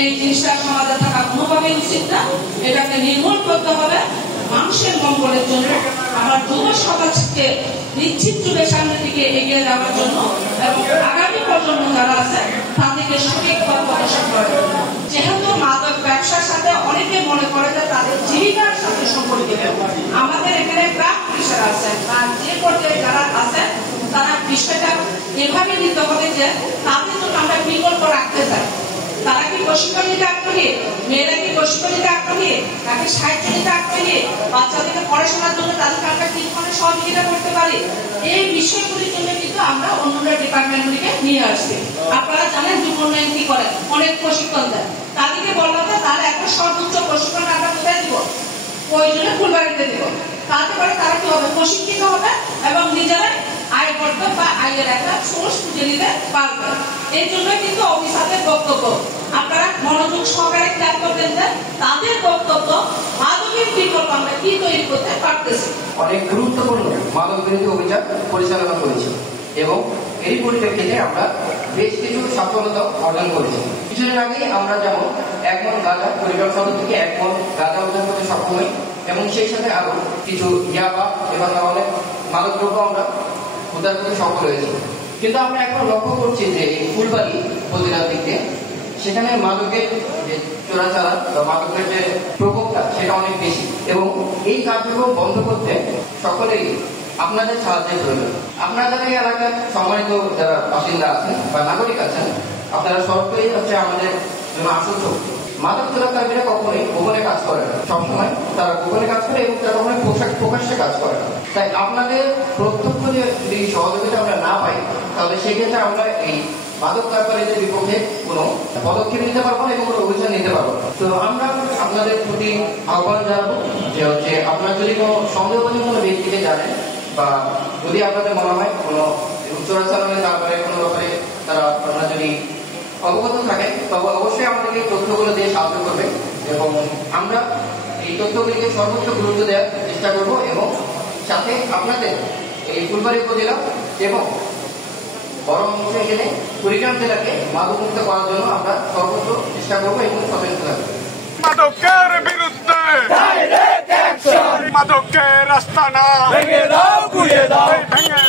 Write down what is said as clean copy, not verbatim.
এই জিনিসটা সমাজে থাকা কোনোভাবেই উচিত না। এটাকে নির্মূল করতে হবে মানুষের মঙ্গলের জন্য, আমার যুব সমাজকে নিশ্চিত যুগের সামনের দিকে এগিয়ে যাওয়ার জন্য এবং আগামী প্রজন্ম যারা আছে তাদেরকে সঠিক পথ প্রদর্শন করার জন্য। যেহেতু মাদক ব্যবসার সাথে অনেকে মনে করে যে তাদের জীবিকার সাথে সম্পর্কিত, আমাদের এখানে ক্রাফট ফিশার আছে বা যে পর্যায়ে যারা আছে তারা বিষয়টা এভাবে নিতে হবে যে তাদের জন্য আমরা বিকল্প রাখতে চাই। তারা কি প্রশিক্ষণ নিতে আগ্রহী, মেয়েরা কি প্রশিক্ষণ নিতে আগ্রহী, তাকে সাহিত্য নিতে আগ্রহী, বাচ্চাদেরকে পড়াশোনার জন্য তাদেরকে আমরা কি ধরনের সহযোগিতা করতে পারি, এই বিষয়গুলির জন্য কিন্তু আমরা অন্য ডিপার্টমেন্টগুলিকে নিয়ে আসছি। আপনারা জানেন যুব উন্নয়ন কি করে, অনেক প্রশিক্ষণ দেয়। তাদেরকে বললাম যে তাহলে একটা সর্বোচ্চ প্রশিক্ষণ আমরা কোথায় দিব, প্রয়োজনে ফুলবাড়িতে দিব। তাতে করে তারা কি হবে, প্রশিক্ষিত হবে এবং নিজেরা আয় করতে বা আয়ের একটা সোর্স খুঁজে নিতে পারবে। এই জন্য কিন্তু অফিসারদের বক্তব্য আপনারা মনোযোগ সহকারে খেয়াল করবেন যে তাদের বক্তব্য মাদকের বিকল্প আমরা কি তৈরি করতে পারতেছি। অনেক গুরুত্বপূর্ণ মাদক বিরোধী অভিযান পরিচালনা করেছি এবং এরই পরিপ্রেক্ষিতে আমরা বেশ কিছু সফলতা অর্জন করেছি। কিছুদিন আগেই আমরা যেমন 1 মণ গাঁজা কুড়িগ্রাম সদর থেকে 1 মণ গাঁজা উদ্ধার করতে সক্ষম হই এবং সেই সাথে আরো কিছু ইয়াবা এবং অনেক মাদক দ্রব্য আমরা উদ্ধার করতে সফল হয়েছি। কিন্তু আমরা এখন লক্ষ্য করছি যে এই ফুলবাড়ি উপজেলার দিকে সেখানে মাদকের যে চোরাচালান বা মাদকের যে প্রকোপটা সেটা অনেক বেশি এবং এই কার্যক্রম বন্ধ করতে সকলেই আপনাদের সাহায্যের প্রয়োজন। আপনাদের এই এলাকার সম্মানিত যারা বাসিন্দা আছেন বা নাগরিক আছেন, আপনারা সরকারি হচ্ছে আমাদের জন্য আসল শক্তি। মাদক চোরাকারীরা কখনোই গোপনে কাজ করে না, সবসময় তারা গোপনে কাজ করে এবং তারা কখনোই প্রকাশ্যে কাজ করে না। তাই আপনাদের প্রত্যক্ষ যদি সহযোগিতা আমরা না পাই তাহলে সেক্ষেত্রে আমরা এই মাদক কারবারিদের বিপক্ষে কোনো পদক্ষেপ নিতে পারবো না এবং কোনো অভিযান নিতে পারবো না। তো আমরা আপনাদের প্রতি আহ্বান জানাবো যে হচ্ছে আপনারা যদি কোনো সন্দেহভাজন কোনো ব্যক্তিকে জানেন বা যদি আপনাদের মনে হয় কোনো চোরাচালানের কারবারে কোনো ব্যাপারে তারা আপনারা যদি অবগত থাকে তবে অবশ্যই আমাদেরকে এই তথ্যগুলো দিয়ে সাহায্য করবে এবং আমরা এই তথ্যগুলিকে সর্বোচ্চ গুরুত্ব দেওয়ার চেষ্টা করব এবং সাথে আপনাদের এই ফুলবাড়ি উপজেলা এবং বড় অংশে গেলে কুড়িগ্রাম জেলাকে মাদকমুক্ত করার জন্য আমরা সর্বোচ্চ চেষ্টা করবো এবং সচেতন থাকবো। মাদকের বিরুদ্ধে মাদকের রাস্তা না ভেঙে দাও, গুড়িয়ে দাও, ভেঙে